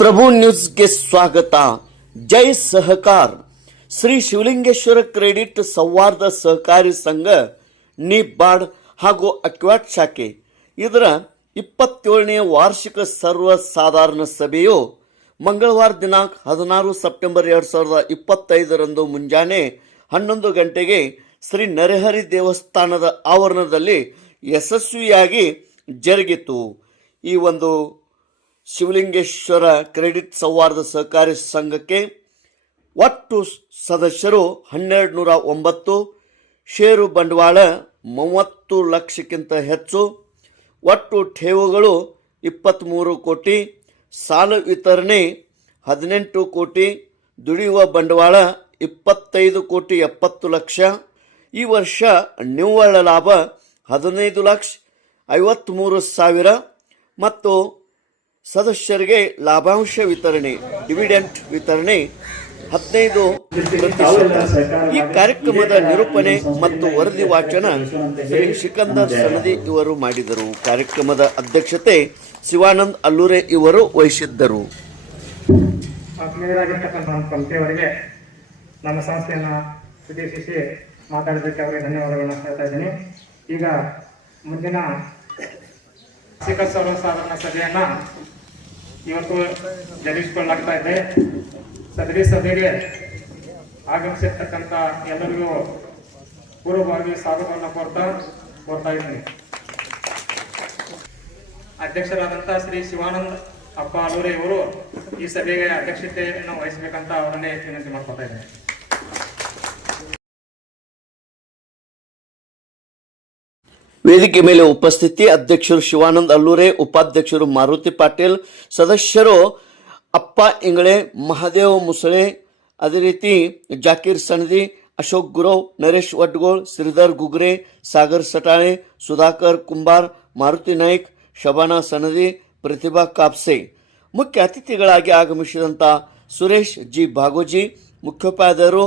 ಪ್ರಭು ನ್ಯೂಸ್ಗೆ ಸ್ವಾಗತ. ಜೈ ಸಹಕಾರ. ಶ್ರೀ ಶಿವಲಿಂಗೇಶ್ವರ ಕ್ರೆಡಿಟ್ ಸೌಹಾರ್ದ ಸಹಕಾರಿ ಸಂಘ ನಿಬ್ಬಾಡ್ ಹಾಗೂ ಅಕ್ವಾಟ್ ಶಾಖೆ. ಇದರ ಇಪ್ಪತ್ತೇಳನೇ ವಾರ್ಷಿಕ ಸರ್ವಸಾಧಾರಣ ಸಭೆಯು ಮಂಗಳವಾರ ದಿನಾಂಕ ಹದಿನಾರು ಸೆಪ್ಟೆಂಬರ್ ಎರಡು ಸಾವಿರದ ಇಪ್ಪತ್ತೈದರಂದು ಮುಂಜಾನೆ ಹನ್ನೊಂದು ಗಂಟೆಗೆ ಶ್ರೀ ನರಹರಿ ದೇವಸ್ಥಾನದ ಆವರಣದಲ್ಲಿ ಯಶಸ್ವಿಯಾಗಿ ಜರುಗಿತು. ಈ ಒಂದು ಶಿವಲಿಂಗೇಶ್ವರ ಕ್ರೆಡಿಟ್ ಸೌಹಾರ್ದ ಸಹಕಾರಿ ಸಂಘಕ್ಕೆ ಒಟ್ಟು ಸದಸ್ಯರು ಹನ್ನೆರಡು ನೂರ ಒಂಬತ್ತು ಷೇರು ಬಂಡವಾಳ ಮೂವತ್ತು ಲಕ್ಷಕ್ಕಿಂತ ಹೆಚ್ಚು, ಒಟ್ಟು ಠೇವುಗಳು ಇಪ್ಪತ್ತ್ಮೂರು ಕೋಟಿ, ಸಾಲ ವಿತರಣೆ ಹದಿನೆಂಟು ಕೋಟಿ, ದುಡಿಯುವ ಬಂಡವಾಳ ಇಪ್ಪತ್ತೈದು ಕೋಟಿ ಎಪ್ಪತ್ತು ಲಕ್ಷ, ಈ ವರ್ಷ ನಿವ್ವಳ ಲಾಭ ಹದಿನೈದು ಲಕ್ಷ ಐವತ್ತ್ಮೂರು ಸಾವಿರ ಮತ್ತು ಸದಸ್ಯರಿಗೆ ಲಾಭಾಂಶ ವಿತರಣೆ, ಡಿವಿಡೆಂಟ್ ವಿತರಣೆ, ಹದಿನೈದು ಪ್ರತಿಶತ. ಈ ಕಾರ್ಯಕ್ರಮದ ನಿರೂಪಣೆ ಮತ್ತು ವರದಿ ವಾಚನ ಶ್ರೀ ಸಿಕಂದರ್ ಸನದಿ ಇವರು ಮಾಡಿದರು. ಕಾರ್ಯಕ್ರಮದ ಅಧ್ಯಕ್ಷತೆ ಶಿವಾನಂದ್ ಅಲ್ಲೂರೆ ಇವರು ವಹಿಸಿದ್ದರು. ಸಂಸ್ಥೆಯವರಿಗೆ ನಮ್ಮ ಸಂಸ್ಥೆಯನ್ನು ಉದ್ದೇಶಿಸಿ ಮಾತಾಡೋದಕ್ಕೆ ಅವರಿಗೆ ಧನ್ಯವಾದಗಳನ್ನು ಹೇಳ್ತಾ ಇದ್ದೀನಿ. ಈಗ ಮುಂದಿನ ಸಭೆಯನ್ನ ಇವತ್ತು ಜರುಗಿಸಿಕೊಳ್ಳಾಗ್ತಾ ಇದೆ. ಸದರಿ ಸಭೆಗೆ ಆಗಮಿಸಿರ್ತಕ್ಕಂಥ ಎಲ್ಲರಿಗೂ ಪೂರ್ವಭಾವಿ ಸ್ವಾಗತವನ್ನು ಕೋರ್ತಾ ಕೋರ್ತಾ ಇದ್ದೀನಿ. ಅಧ್ಯಕ್ಷರಾದಂಥ ಶ್ರೀ ಶಿವಾನಂದ್ ಅಪ್ಪ ಅಲೂರೆ ಇವರು ಈ ಸಭೆಗೆ ಅಧ್ಯಕ್ಷತೆಯನ್ನು ವಹಿಸಬೇಕಂತ ಅವರನ್ನೇ ವಿನಂತಿ ಮಾಡ್ಕೊತಾ ಇದ್ದೇನೆ. ವೇದಿಕೆ ಮೇಲೆ ಉಪಸ್ಥಿತಿ, ಅಧ್ಯಕ್ಷರು ಶಿವಾನಂದ ಅಲ್ಲೂರೆ, ಉಪಾಧ್ಯಕ್ಷರು ಮಾರುತಿ ಪಾಟೀಲ್, ಸದಸ್ಯರು ಅಪ್ಪ ಇಂಗಳೆ, ಮಹಾದೇವ್ ಮುಸಳೆ, ಅದೇ ರೀತಿ ಜಾಕೀರ್ ಸಣದಿ ಅಶೋಕ್ ಗುರವ್, ನರೇಶ್ ವಡ್ಗೋಳ್, ಶ್ರೀಧರ್ ಗುಗ್ರೆ, ಸಾಗರ್ ಸಟಾಣೆ ಸುಧಾಕರ್ ಕುಂಬಾರ್, ಮಾರುತಿ ನಾಯ್ಕ್, ಶಬಾನಾ ಸನದಿ, ಪ್ರತಿಭಾ ಕಾಪ್ಸೆ. ಮುಖ್ಯ ಅತಿಥಿಗಳಾಗಿ ಆಗಮಿಸಿದಂಥ ಸುರೇಶ್ ಜಿ ಭಾಗೋಜಿ ಮುಖ್ಯೋಪಾಧ್ಯಾಯರು,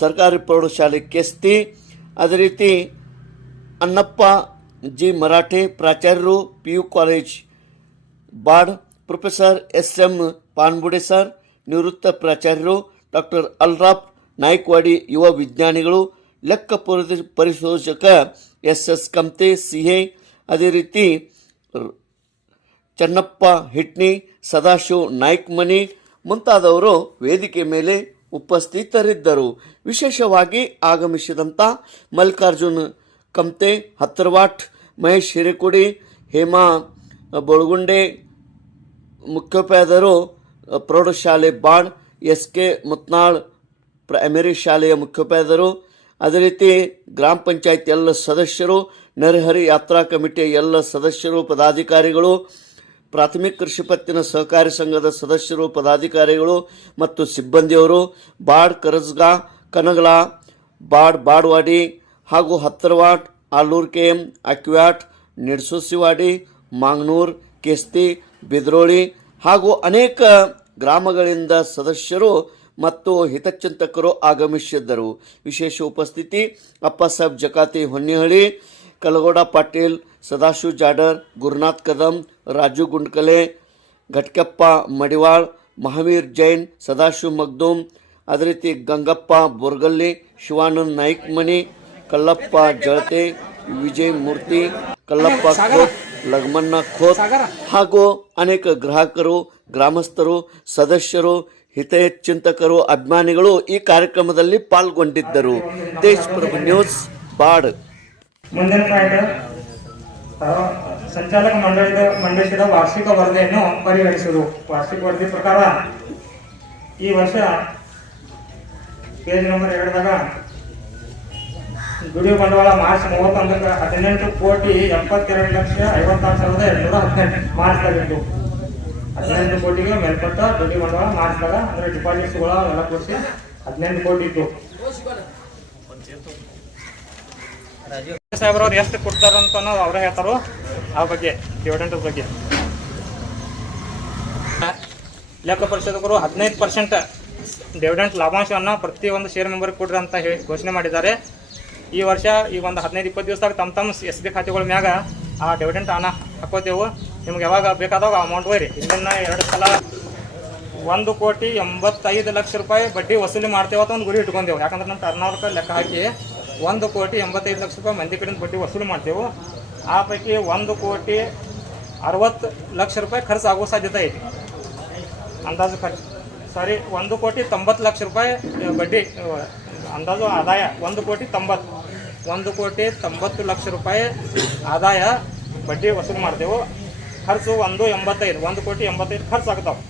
ಸರ್ಕಾರಿ ಪ್ರೌಢಶಾಲೆ ಕೆಸ್ತಿ, ಅದೇ ರೀತಿ ಅನ್ನಪ್ಪ ಜಿ. ಮರಾಠೆ ಪ್ರಾಚಾರ್ಯರು ಪಿ ಯು ಕಾಲೇಜ್ ಬಾಡ್ professor S. M. Panbude sir, ನಿವೃತ್ತ ಪ್ರಾಚಾರ್ಯರು ಡಾಕ್ಟರ್ ಅಲ್ರಾಫ್ ನಾಯ್ಕವಾಡಿ, ಯುವ ವಿಜ್ಞಾನಿಗಳು, ಲೆಕ್ಕ ಪರಿ- ಪರಿಶೋಧಕ ಎಸ್. ಎಸ್. ಕಮ್ತೆ ಸಿಹೆ ಅದೇ ರೀತಿ ಚನ್ನಪ್ಪ ಹಿಟ್ನಿ, ಸದಾಶಿವ್ ನಾಯ್ಕಮನಿ ಮುಂತಾದವರು ವೇದಿಕೆ ಮೇಲೆ ಉಪಸ್ಥಿತರಿದ್ದರು. ವಿಶೇಷವಾಗಿ ಆಗಮಿಸಿದಂಥ ಮಲ್ಲಿಕಾರ್ಜುನ್ ಕಮ್ತೆ ಹತ್ತರವಾಟ್ ಮಹೇಶ್ ಹಿರೇಕೊಡಿ, ಹೇಮಾ ಬೊಳಗುಂಡೆ, ಮುಖ್ಯೋಪಾಧ್ಯಾಯರು ಪ್ರೌಢಶಾಲೆ ಬಾಣ್ ಎಸ್ ಕೆ ಮುತ್ನಾಳ್ ಪ್ರೈಮರಿ ಶಾಲೆಯ ಮುಖ್ಯೋಪಾಧ್ಯಾಯರು. ಅದೇ ರೀತಿ ಗ್ರಾಮ ಪಂಚಾಯತ್ ಎಲ್ಲ ಸದಸ್ಯರು, ನರಹರಿ ಯಾತ್ರಾ ಕಮಿಟಿಯ ಎಲ್ಲ ಸದಸ್ಯರು, ಪದಾಧಿಕಾರಿಗಳು, ಪ್ರಾಥಮಿಕ ಕೃಷಿ ಪತ್ತಿನ ಸಹಕಾರಿ ಸಂಘದ ಸದಸ್ಯರು, ಪದಾಧಿಕಾರಿಗಳು ಮತ್ತು ಸಿಬ್ಬಂದಿಯವರು, ಬಾಡ್ ಕರಜ್ಗಾ ಕನಗಲ, ಬಾಡ್ ಬಾಡ್ವಾಡಿ ಹಾಗೂ ಹತ್ತರವಾಟ್ ಆಲೂರ್ ಕೆಎಂ ಅಕ್ವ್ಯಾಟ್ ನಿಡ್ಸುಸಿವಾಡಿ, ಮಾಂಗ್ನೂರ್, ಕೆಸ್ತಿ, ಬಿದ್ರೋಳಿ ಹಾಗೂ ಅನೇಕ ಗ್ರಾಮಗಳಿಂದ ಸದಸ್ಯರು ಮತ್ತು ಹಿತಚಿಂತಕರು ಆಗಮಿಸಿದ್ದರು. ವಿಶೇಷ ಉಪಸ್ಥಿತಿ ಅಪ್ಪಾಸಾಬ್ ಜಕಾತಿ ಹೊನ್ನಿಹಳ್ಳಿ, ಕಲಗೋಡ ಪಾಟೀಲ್, ಸದಾಶಿವ ಜಾಡರ್ ಗುರುನಾಥ್ ಕದಂ, ರಾಜು ಗುಂಡ್ಕಲೆ, ಘಟ್ಕಪ್ಪ ಮಡಿವಾಳ್, ಮಹಾವೀರ್ ಜೈನ್, ಸದಾಶಿವ ಮಗ್ದೂಮ್ ಅದೇ ರೀತಿ ಗಂಗಪ್ಪ ಬೋರ್ಗಲ್ಲಿ, ಶಿವಾನಂದ್ ನಾಯ್ಕಮಣಿ ಕಲ್ಲಪ್ಪ ಜಳತೆ ವಿಜಯ್ ಮೂರ್ತಿ ಕಲ್ಲಪ್ಪ ಖೋತ್ ಲಗಮಣ್ಣ ಖೋತ್ ಹಾಗೂ ಅನೇಕ ಗ್ರಾಹಕರು ಗ್ರಾಮಸ್ಥರು ಸದಸ್ಯರು ಹಿತಚಿಂತಕರು ಅಭಿಮಾನಿಗಳು ಈ ಕಾರ್ಯಕ್ರಮದಲ್ಲಿ ಪಾಲ್ಗೊಂಡಿದ್ದರು. ತೇಜ್ ಪ್ರಭು ನ್ಯೂಸ್ ಬಾಡ್. ಮುಂದಿನ ಸಂಚಾಲಕ ಮಂಡಳಿದ ಮಂಡಿಸಿದ ವಾರ್ಷಿಕ ವರದಿಯನ್ನು ಪರಿಗಣಿಸುವುದು ವಾರ್ಷಿಕ ವರದಿ ಪ್ರಕಾರ ಈ ವರ್ಷ ಪೇಜ್ ನಂಬರ್ ಎರಡದಾಗ ದುಡಿಯೋ ಬಂಡವಾಳ ಮಾರ್ಚ್ ಮೂವತ್ತೊಂದಕ್ಕೆ ಹದಿನೆಂಟು ಕೋಟಿ ಎಪ್ಪತ್ತೆರಡು ಲಕ್ಷ ಐವತ್ತಾರು ಸಾವಿರದ ಎರಡುನೂರ ಹದಿನೆಂಟು ಮಾರ್ಚ್ದಾಗಿತ್ತು ಹದಿನೆಂಟು ಕೋಟಿಗೆ ಮೇಲ್ಪಟ್ಟ ದುಡಿಯೋ ಬಂಡವಾಳ ಮಾರ್ಚ್ದಾಗ ಅಂದ್ರೆ ಡಿಪಾಸಿಟ್ಸ್ಗಳ ಎಲ್ಲ ಕೂಡಿಸಿ ಹದಿನೆಂಟು ಕೋಟಿ ಇತ್ತು ಸಾಹೇಬ್ರವ್ರು ಎಷ್ಟು ಕೊಡ್ತಾರಂತ ಅವ್ರೇ ಹೇಳ್ತಾರೋ ಆ ಬಗ್ಗೆ ಡಿವಿಡೆಂಟ್ ಬಗ್ಗೆ. ಲೆಕ್ಕ ಪರಿಶೋಧಕರು ಹದಿನೈದು ಪರ್ಸೆಂಟ್ ಡಿವಿಡೆಂಟ್ ಲಾಭಾಂಶವನ್ನು ಪ್ರತಿಯೊಂದು ಶೇರ್ ಮೆಂಬರ್ ಕೊಡ್ರಿ ಅಂತ ಹೇಳಿ ಘೋಷಣೆ ಮಾಡಿದ್ದಾರೆ. ಈ ವರ್ಷ ಈ ಒಂದು ಹದಿನೈದು, ಇಪ್ಪತ್ತು ದಿವಸದಾಗ ತಮ್ಮ ತಮ್ಮ ಎಸ್ ಬಿ ಖಾತೆಗಳ ಮ್ಯಾಗ ಆ ಡಿವಿಡೆಂಟ್ ಹಣ ಹಾಕೋತೇವು. ನಿಮ್ಗೆ ಯಾವಾಗ ಬೇಕಾದಾಗ ಅಮೌಂಟ್ ಒಯ್ರಿ ಇದನ್ನ ಎರಡು ಸಲ ಒಂದು ಕೋಟಿ ಎಂಬತ್ತೈದು ಲಕ್ಷ ರೂಪಾಯಿ ಬಡ್ಡಿ ವಸೂಲಿ ಮಾಡ್ತೇವೆ ಅಂತ ಒಂದು ಗುರಿ ಇಟ್ಕೊಂಡೆವು. ಯಾಕಂದ್ರೆ ನಮ್ಮ ಟರ್ನವರ್ಕ ಲೆಕ್ಕ ಹಾಕಿ ಒಂದು ಕೋಟಿ ಎಂಬತ್ತೈದು ಲಕ್ಷ ರೂಪಾಯಿ ಮಂದಿ ಕಡೆಯಿಂದ ಬಡ್ಡಿ ವಸೂಲಿ ಮಾಡ್ತೇವೆ. ಆ ಪೈಕಿ ಒಂದು ಕೋಟಿ ಅರವತ್ತು ಲಕ್ಷ ರೂಪಾಯಿ ಖರ್ಚು ಆಗೋ ಸಾಧ್ಯತೆ ಐತಿ. ಅಂದಾಜು ಖರ್ಚು. ಸಾರಿ, ಒಂದು ಕೋಟಿ ತೊಂಬತ್ತು ಲಕ್ಷ ರೂಪಾಯಿ ಬಡ್ಡಿ, ಅಂದಾಜು ಆದಾಯ ಒಂದು ಕೋಟಿ ತೊಂಬತ್ತು. ಒಂದು ಕೋಟಿ ತೊಂಬತ್ತು ಲಕ್ಷ ರೂಪಾಯಿ ಆದಾಯ ಬಡ್ಡಿ ವಸೂಲಿ ಮಾಡ್ತೇವೆ. ಖರ್ಚು ಒಂದು ಎಂಬತ್ತೈದು, ಒಂದು ಕೋಟಿ ಎಂಬತ್ತೈದು ಖರ್ಚು ಆಗ್ತಾವೆ.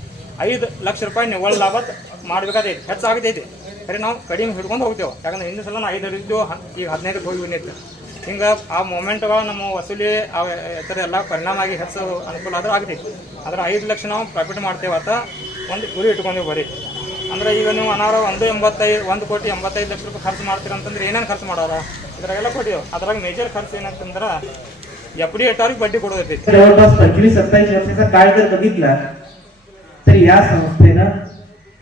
ಐದು ಲಕ್ಷ ರೂಪಾಯಿ ನಿವ್ವಳ ಲಾಭ ಮಾಡಬೇಕಾದೈತಿ, ಹೆಚ್ಚಾಗತೈತಿ. ಸರಿ, ನಾವು ಕಡಿಮೆ ಹಿಡ್ಕೊಂಡು ಹೋಗ್ತೇವೆ. ಯಾಕಂದ್ರೆ ಹಿಂದಿನ ಸಲ ನಾವು ಐದು ಇದ್ದೆವು ಈಗ ಹದಿನೈದು ಹೋಗಿ ಬಂದೈತಿ ಹಿಂಗೆ ಆ ಮೂಮೆಂಟ್ಗಳು ನಮ್ಮ ವಸೂಲಿ, ಆ ಥರ ಎಲ್ಲ ಪರಿಣಾಮ ಆಗಿ ಹೆಚ್ಚು ಅನುಕೂಲ ಆದ್ರೆ ಆಗ್ತೈತಿ. ಆದ್ರೆ ಐದು ಲಕ್ಷ ನಾವು ಪ್ರಾಫಿಟ್ ಮಾಡ್ತೇವೆ ಅಂತ ಒಂದು ಗುರಿ ಇಟ್ಕೊಂಡೇವೆ ಬರೀ. ಅಂದ್ರೆ ಈಗ ನೀವು ಅನಾರ ಒಂದು ಎಂಬತ್ತೈದು, ಒಂದು ಕೋಟಿ ಎಂಬತ್ತೈದು ಲಕ್ಷ ರೂಪಾಯಿ ಖರ್ಚು ಮಾಡ್ತೀರಂತಂದ್ರೆ ಏನೇನು ಖರ್ಚು ಮಾಡೋರ ಇದ್ರಾಗೆಲ್ಲ ಕೊಟ್ಟಿವಿ ಅದ್ರಾಗ ಮೇಜರ್ ಖರ್ಚು ಏನಂತಂದ್ರೆ ಎಫ್ ಡಿ ಅವ್ರಿಗೆ ಬಡ್ಡಿ ಕೊಡೋದೈತಿ जवळपास पंचवीस सत्तावीस वर्षाचा काळ जर बघितला तर या संस्थेनं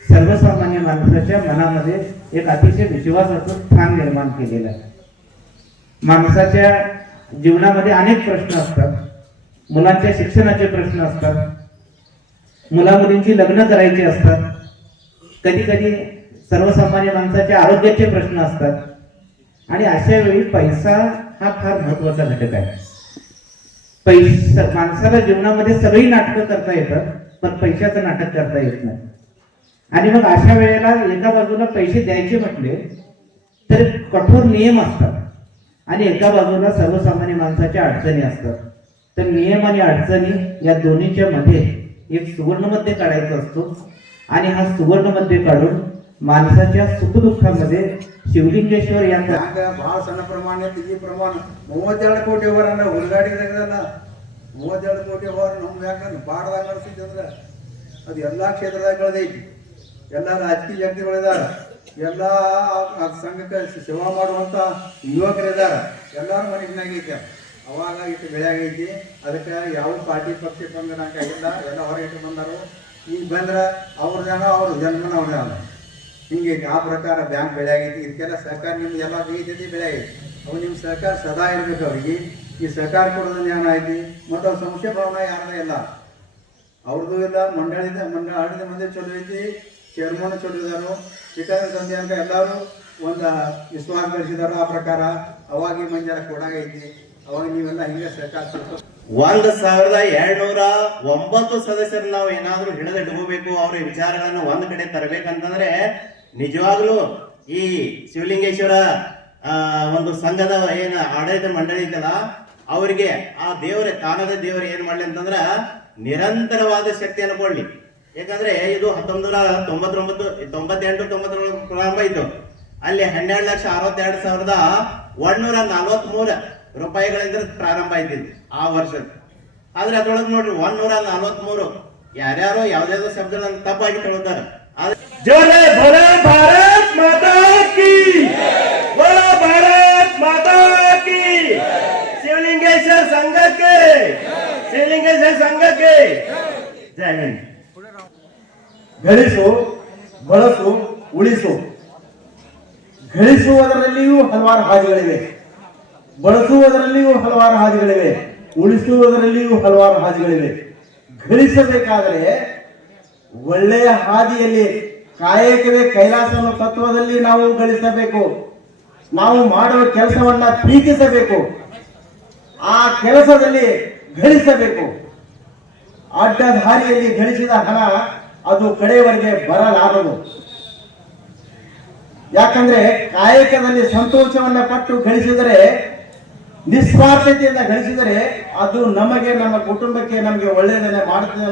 सर्वसामान्य माणसाच्या मनामध्ये एक अतिशय विश्वासाचं स्थान निर्माण केलेलं आहे माणसाच्या जीवनामध्ये अनेक प्रश्न असतात मुलांच्या शिक्षणाचे प्रश्न असतात मुला मुलींची लग्न करायची असतात कधी कधी सर्वसामान्य माणसाच्या आरोग्याचे प्रश्न असतात आणि अशा वेळी पैसा हा फार महत्त्वाचा घटक आहे. पैसा माणसाला जीवनामध्ये सगळी नाटकं करता येतात पण पैशाचं नाटक करता येत नाही. आणि मग अशा वेळेला एका बाजूला पैसे द्यायचे म्हटले तर कठोर नियम असतात. आणि एका बाजूला सर्वसामान्य माणसाच्या अडचणी असतात. तर नियम आणि अडचणी या दोन्हीच्या मध्ये एक सुवर्णमध्ये काढायचा असतो. आणि हा सुवर्णमध्ये काढून माणसाच्या सुखदुःखामध्ये ಶಿವಲಿಂಗೇಶ್ವರ ಅಂತ. ಆಗ ಬಹಳ ಸಣ್ಣ ಪ್ರಮಾಣ ಈ ಪ್ರಮಾಣ. ಮೂವತ್ತೆರಡು ಕೋಟಿ ಓವರ್ ಅಂದ್ರೆ ಹುಡುಗಾಡಿ ತೆಗೆದಲ್ಲ. ಮೂವತ್ತೆರಡು ಕೋಟಿ ಓವರ್ ನಮ್ಗೆ ಯಾಕಂದ್ರೆ ಬಾಡದಾಗ ಅನಿಸ್ತೈತಿ ಅಂದ್ರೆ ಅದು ಎಲ್ಲ ಕ್ಷೇತ್ರದಾಗ ಕಳೆದೈತಿ ಎಲ್ಲ ರಾಜಕೀಯ ವ್ಯಕ್ತಿಗಳಿದಾರ ಎಲ್ಲ ಸಂಘಕ್ಕೆ ಸೇವಾ ಮಾಡುವಂಥ ಯುವಕರಿದಾರ ಎಲ್ಲರ ಮನಸ್ಸಿನಾಗೈತೆ ಅವಾಗ ಇಟ್ಟು ಬೆಳೆಯಾಗೈತಿ ಅದಕ್ಕೆ ಯಾವ ಪಾರ್ಟಿ ಪಕ್ಷ ಬಂದ ಎಲ್ಲ ಹೊರಗೆ ಬಂದರು. ಈಗ ಬಂದ್ರೆ ಅವ್ರ ಜನ ಅವ್ರ ಜನ್ಮನ ಅವ್ರ ಹಿಂಗೆ ಆ ಪ್ರಕಾರ ಬ್ಯಾಂಕ್ ಬೆಳೆ ಆಗೈತಿ, ಇದಕ್ಕೆಲ್ಲ ಸರ್ಕಾರ ನಿಮ್ಗೆ ಎಲ್ಲ ಬೇಯ್ತೈತಿ ಬೆಳೆ ಆಗೈತಿ. ಅವು ನಿಮ್ಮ ಸರ್ಕಾರ ಸದಾ ಇರಬೇಕು ಅವ್ರಿಗೆ. ಈ ಸಹಕಾರ ಕೊಡೋದ್ರಿಂದ ಐತಿ ಮತ್ತು ಅವ್ರ ಸಂಶಯ ಭಾವನೆ ಯಾರು ಇಲ್ಲ ಅವ್ರದ್ದು ಇಲ್ಲ, ಮಂಡಳಿದ ಮಂಡಳ ಆಡಳಿತ ಮಂದಿ ಚಲೋ ಐತಿ ಚೇರ್ಮನ್ ಚಲೋ ಇದ್ದಾರೋ ಶ್ರೀಕಾಂತ ತಂದೆ ಅಂತ ಎಲ್ಲರೂ ಒಂದು ವಿಶ್ವಾಸ ಆ ಪ್ರಕಾರ. ಅವಾಗ ಈ ಮಂಜಾರ ಕೊಡಾಗೈತಿ. ಅವಾಗ ನೀವೆಲ್ಲ ಹಿಂಗೆ ಸರ್ಕಾರ ಒಂದ್ ಸಾವಿರದ ಎರಡ್ನೂರ ಒಂಬತ್ತು ಸದಸ್ಯರು ನಾವು ಏನಾದ್ರೂ ಹಿಡಿದಿಟ್ಕೋಬೇಕು, ಅವ್ರ ವಿಚಾರಗಳನ್ನ ಒಂದ್ ಕಡೆ ತರಬೇಕಂತಂದ್ರೆ ನಿಜವಾಗ್ಲೂ ಈ ಶಿವಲಿಂಗೇಶ್ವರ ಒಂದು ಸಂಘದ ಏನ ಆಡಳಿತ ಮಂಡಳಿ ಇದೆಯಲ್ಲ ಅವರಿಗೆ ಆ ದೇವರ ಕಾಣದ ದೇವರ ಏನ್ ಮಾಡ್ಲಿ ಅಂತಂದ್ರ ನಿರಂತರವಾದ ಶಕ್ತಿಯನ್ನು ಕೊಡ್ಲಿ. ಯಾಕಂದ್ರೆ ಇದು ಹತ್ತೊಂಬತ್ತು ನೂರ ತೊಂಬತ್ತೊಂಬತ್ತು, ತೊಂಬತ್ತೆಂಟು ತೊಂಬತ್ತೊಂಬತ್ತು ಪ್ರಾರಂಭ ಇತ್ತು ಅಲ್ಲಿ ಹನ್ನೆರಡು ಲಕ್ಷ ಅರವತ್ತೆರಡು ಸಾವಿರದ ಒಂದೂರ ನಲವತ್ಮೂರ ರೂಪಾಯಿಗಳಿಂದ ಪ್ರಾರಂಭ ಆಯ್ತಿದ್ದು ಆ ವರ್ಷ ಆದ್ರೆ ಅದ್ರೊಳಗೆ ನೋಡ್ರಿ ಒಂದೂರ ನಲವತ್ಮೂರು ಯಾರ್ಯಾರೋ ಯಾವ್ದಾದ್ರು ಶಬ್ದ ತಪ್ಪಾಗಿ ಕೇಳುತ್ತಾರೆ. ಆದ್ರೆ ಸಂಘಕ್ಕೆ. ಗಳಿಸು, ಬಳಸು, ಉಳಿಸು. ಗಳಿಸುವುದರಲ್ಲಿಯೂ ಹಲವಾರು ಹಾದಿಗಳಿವೆ. ಬಳಸುವುದರಲ್ಲಿಯೂ ಹಲವಾರು ಹಾದಿಗಳಿವೆ. ಉಳಿಸುವುದರಲ್ಲಿಯೂ ಹಲವಾರು ಹಾದಿಗಳಿವೆ. ಗಳಿಸಬೇಕಾದರೆ ಒಳ್ಳೆಯ ಹಾದಿಯಲ್ಲಿ ಕಾಯಕವೇ ಕೈಲಾಸ ತತ್ವದಲ್ಲಿ ನಾವು ಗಳಿಸಬೇಕು. ನಾವು ಮಾಡುವ ಕೆಲಸವನ್ನ ಪ್ರೀತಿಸಬೇಕು. ಆ ಕೆಲಸದಲ್ಲಿ ಗಳಿಸಬೇಕು. ಅಡ್ಡ ದಾರಿಯಲ್ಲಿ ಗಳಿಸಿದ ಹಣ ಅದು ಕಡೆಯವರೆಗೆ ಬರಲಾರದು. ಯಾಕಂದ್ರೆ ಕಾಯಕದಲ್ಲಿ ಸಂತೋಷವನ್ನ ಪಟ್ಟು ಗಳಿಸಿದರೆ, ನಿಸ್ವಾರ್ಥತೆಯಿಂದ ಗಳಿಸಿದರೆ ಅದು ನಮಗೆ, ನಮ್ಮ ಕುಟುಂಬಕ್ಕೆ ನಮಗೆ ಒಳ್ಳೆಯದನ್ನೇ ಮಾಡುತ್ತದೆ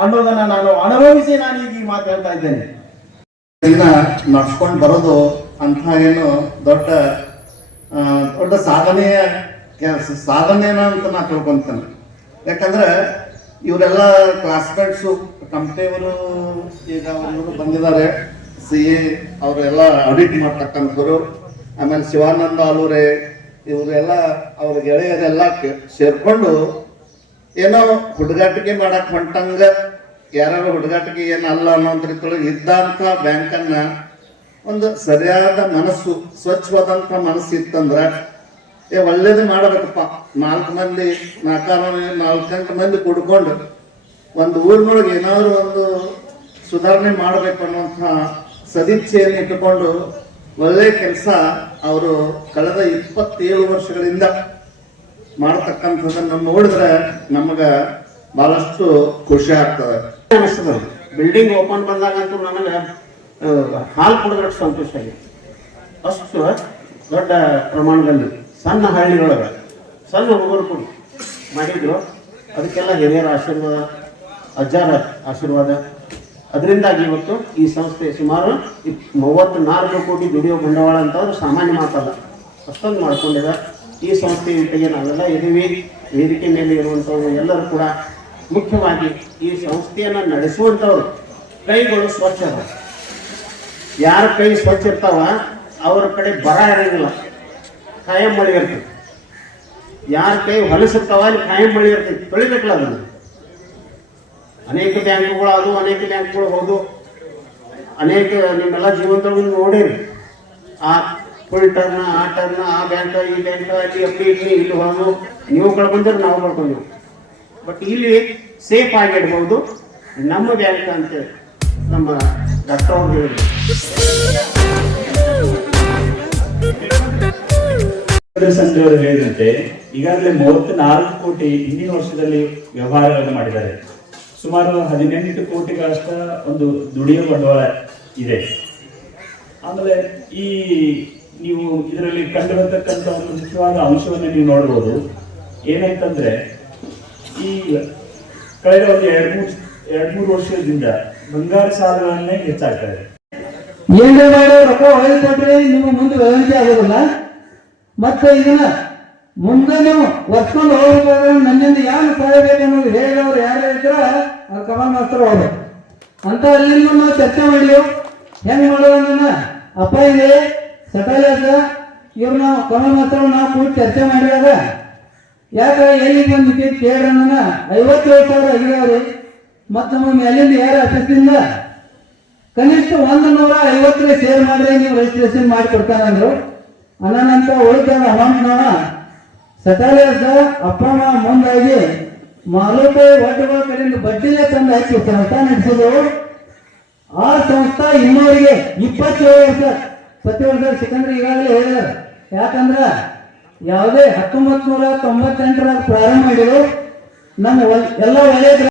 ಅನ್ನೋದನ್ನ- ನಾನು ಅನುಭವಿಸಿ ನಾನು ಈಗ ಈ ಮಾತಾಡ್ತಾ ಇದ್ದೇನೆ. ನಡ್ಸ್ಕೊಂಡು ಬರೋದು ಅಂತ ಏನು ದೊಡ್ಡ ದೊಡ್ಡ ಸಾಧನೆಯ ಸಾಧನೆನ ಅಂತ ನಾ ತಿಳ್ಕೊಂತೇನೆ. ಯಾಕಂದ್ರೆ ಇವರೆಲ್ಲ ಕ್ಲಾಸ್ಮೇಟ್ಸು ಕಂಪ್ನಿಯವರು ಈಗ ಅವರು ಬಂದಿದ್ದಾರೆ. ಸಿ ಎ ಅವರೆಲ್ಲ ಆಡಿಟ್ ಮಾಡ್ತಕ್ಕಂಥವ್ರು. ಆಮೇಲೆ ಶಿವಾನಂದ ಆಲೂರೆ, ಇವರೆಲ್ಲ ಅವ್ರ ಗೆಳೆಯರೆಲ್ಲ ಸೇರ್ಕೊಂಡು ಏನೋ ಹುಡುಗಾಟಿಕೆ ಮಾಡಕ್ ಹೊಂಟಂಗ ಯಾರು ಹುಡುಗಾಟಿಕೆ ಏನಲ್ಲ ಅನ್ನೋ ರೀತಿಯೊಳಗೆ ಇದ್ದಂಥ ಬ್ಯಾಂಕನ್ನ ಒಂದು ಸರಿಯಾದ ಮನಸ್ಸು, ಸ್ವಚ್ಛವಾದಂಥ ಮನಸ್ಸು ಇತ್ತಂದ್ರ ಏ, ಒಳ್ಳೇದು ಮಾಡಬೇಕಪ್ಪ. ನಾಲ್ಕು ಮಂದಿ ನಾಲ್ಕಾರು ನಾಲ್ಕೆಂಟು ಮಂದಿ ಕುಡ್ಕೊಂಡು ಒಂದು ಊರಿನೊಳಗೆ ಏನಾದ್ರು ಒಂದು ಸುಧಾರಣೆ ಮಾಡಬೇಕು ಅನ್ನುವಂಥ ಸದಿಚ್ಛೆಯನ್ನು ಇಟ್ಟುಕೊಂಡು ಒಳ್ಳೆ ಕೆಲಸ ಅವರು ಕಳೆದ ಇಪ್ಪತ್ತೇಳು ವರ್ಷಗಳಿಂದ ಮಾಡತಕ್ಕಂಥದ್ದನ್ನು ನೋಡಿದ್ರೆ ನಮಗ ಬಹಳಷ್ಟು ಖುಷಿ ಆಗ್ತದೆ. ಬಿಲ್ಡಿಂಗ್ ಓಪನ್ ಬಂದಾಗಂತೂ ನನಗೆ ಹಾಲು ಕುಡಿದ್ರೆ ಸಂತೋಷ ಆಗಿದೆ. ಅಷ್ಟು ದೊಡ್ಡ ಪ್ರಮಾಣದಲ್ಲಿ. ಸಣ್ಣ ಹಳ್ಳಿಯೊಳಗೆ ಸಣ್ಣ ಹುಡುಗರು ಕೂಡ ಮಾಡಿದ್ರು. ಅದಕ್ಕೆಲ್ಲ ಹಿರಿಯರ ಆಶೀರ್ವಾದ, ಅಜ್ಜಾರ ಆಶೀರ್ವಾದ. ಅದರಿಂದಾಗಿ ಇವತ್ತು ಈ ಸಂಸ್ಥೆ ಸುಮಾರು ಇಪ್ ಮೂವತ್ತು ನಾಲ್ಕು ಕೋಟಿ ದುಡಿಯೋ ಬಂಡವಾಳ ಅಂತ ಅಂತಂದ್ರೆ ಸಾಮಾನ್ಯ ಮಾತಲ್ಲ. ಅಷ್ಟೊಂದು ಮಾಡ್ಕೊಂಡಿದೆ. ಈ ಸಂಸ್ಥೆ ಜೊತೆಗೆ ನಾವೆಲ್ಲ ಇದ್ದೀವಿ. ವೇದಿಕೆ ಮೇಲೆ ಇರುವಂಥವ್ರು ಎಲ್ಲರೂ ಕೂಡ ಮುಖ್ಯವಾಗಿ ಈ ಸಂಸ್ಥೆಯನ್ನು ನಡೆಸುವಂಥವ್ರು ಕೈಗಳು ಸ್ವಚ್ಛ ಯಾರ ಕೈ ಸ್ವಚ್ಛ ಇರ್ತಾವ, ಅವರ ಕಡೆ ಬರ ಇರೋದಿಲ್ಲ ಕಾಯಂ ಮಳೆ ಇರ್ತೈತಿ. ಯಾರ ಕೈ ಹೊಲಸಿರ್ತಾವ ಅಲ್ಲಿ ಕಾಯಂ ಮಳೆ ಇರ್ತೈತಿ. ತೊಳಿಬೇಕಲ್ಲ ಅದನ್ನು. ಅನೇಕ ಬ್ಯಾಂಕ್ಗಳು ಅದು, ಅನೇಕ ಬ್ಯಾಂಕ್ಗಳು ಹೌದು. ಅನೇಕ ನಿಮ್ಮೆಲ್ಲ ಜೀವನದೊಳಗೆ ನೋಡಿರಿ. ಆ ಫುಲ್ ಟರ್ನ್ ಆ ಟರ್ನ ಆ ಬ್ಯಾಂಕ್ ಈ ಬ್ಯಾಂಕ್ ಅಲ್ಲಿ ಎಫ್ ಇಲ್ಲಿ ಇಲ್ಲಿ ಹೋಗು ನೀವು ಕಳ್ಕೊಂಡ್ರೆ ನಾವು ಕಳ್ಕೊಂಡು ಬಟ್ ಇಲ್ಲಿ ಸೇಫ್ ಆಗಿ ಇಡ್ಬೋದು ನಮ್ಮ ಬ್ಯಾಂಕ್ ಅಂತೇಳಿ ನಮ್ಮ ಡಾಕ್ಟರ್ ಅವ್ರು ಹೇಳಿದ್ರು. ಅವರು ಹೇಳಿದಂತೆ ಈಗಾಗಲೇ ಮೂವತ್ನಾಲ್ಕು ಕೋಟಿ ಹಿಂದಿನ ವರ್ಷದಲ್ಲಿ ವ್ಯವಹಾರಗಳನ್ನು ಮಾಡಿದ್ದಾರೆ. ಸುಮಾರು ಹದಿನೆಂಟು ಕೋಟಿಗಳಷ್ಟ ಒಂದು ದುಡಿಯುವ ಬಂಡವಾಳ ಇದೆ. ಆಮೇಲೆ ಈ ನೀವು ಇದರಲ್ಲಿ ಕಂಡುಬರ್ತಕ್ಕಂಥ ಒಂದು ಮುಖ್ಯವಾದ ಅಂಶವನ್ನು ನೀವು ನೋಡಬಹುದು ಏನಂತಂದ್ರೆ ಈ ಕಳೆದ ಒಂದು ಎರಡು ಮೂರು ಎರಡು ಮೂರು ವರ್ಷದಿಂದ ಬಂಗಾರ ಸಾಲಗಳನ್ನೇ ಹೆಚ್ಚಾಗ್ತಾರೆ ಇದೆ. ಏನ್ರಿ ಮಾಡೋ ರೊಕ್ಕ ಒಳಗೆ ಕೊಟ್ರೆ ನಿಮ್ಮ ಮುಂದೆ ವ್ಯವಸ್ಥೆ ಆಗೋದಿಲ್ಲ. ಮತ್ತೆ ಇದನ್ನ ಮುಂದೆ ನೀವು ಒತ್ಕೊಂಡು ಹೋಗ್ಬೇಕಾದ್ರೆ ನನ್ನಿಂದ ಯಾರು ಸಾಯಬೇಕು ಅನ್ನೋದು ಹೇಳಿದವರು ಯಾರು ಇದ್ರ ಅವ್ರು ಕಮಲ್ ಮಾಸ್ತರ್ ಅವರು. ಅಂತ ಅಲ್ಲಿ ನಾವು ಚರ್ಚೆ ಮಾಡಿಯೋ ಹೆಂಗ್ ಮಾಡೋದನ್ನ ಅಪ್ಪ ಇದೆ ಸಟಾಲಿಯಾಸ ಇವ್ರು ನಾವು ಕಮಲ್ ಮಾಸ್ತರ್ ನಾವು ಕೂಡಿ ಚರ್ಚೆ ಮಾಡಿದಾಗ, ಯಾಕ ಎಲ್ಲಿ ಬಂದು ಕೇಳ್ರನ್ನ ಐವತ್ತೇಳು ಸಾವಿರ ಆಗಿದವ್ರಿ ಮತ್ತೆ ನಮಗೆ ಎಲ್ಲಿಂದ ಯಾರು ಆಫೀಸಿಂದ ಕನಿಷ್ಠ ಒಂದು ನೂರ ಐವತ್ತನೇ ಸೇರ್ ಮಾಡಿದ್ರೆ ನೀವು ರಿಜಿಸ್ಟ್ರೇಷನ್ ಮಾಡಿ ಕೊಡ್ತಾನಂದ್ರು ಅನಂತರ ಉಳಿದ ಉಳಿತಾದ ನಾವ ಸಟಾಲಿಯರ್ಸ ಅಪ್ಪ ಮುಂದಾಗಿ ಮಾಲೂಕು ಒಡ್ಡುಗಳ ಕಡೆಯಿಂದ ಬಡ್ಡಿಲೆ ತಂದು ಹಾಕಿ ಸಂಸ್ಥಾ ನಡೆಸಿದ್ರು. ಆ ಸಂಸ್ಥಾ ಇನ್ನೂರಿಗೆ ಇಪ್ಪತ್ತೇಳು ವರ್ಷ. ಪ್ರತಿ ವರ್ಷ ಸಿಕಂದ್ರೆ ಈಗಾಗಲೇ ಹೇಳಿದ್ರು. ಯಾಕಂದ್ರ ಯಾವುದೇ ಹತ್ತೊಂಬತ್ತು ನೂರ ತೊಂಬತ್ತೆಂಟರಾಗ ಪ್ರಾರಂಭ ಮಾಡಿದ್ರು. ನಮ್ಮ ಎಲ್ಲ ಒಳ್ಳೆಯ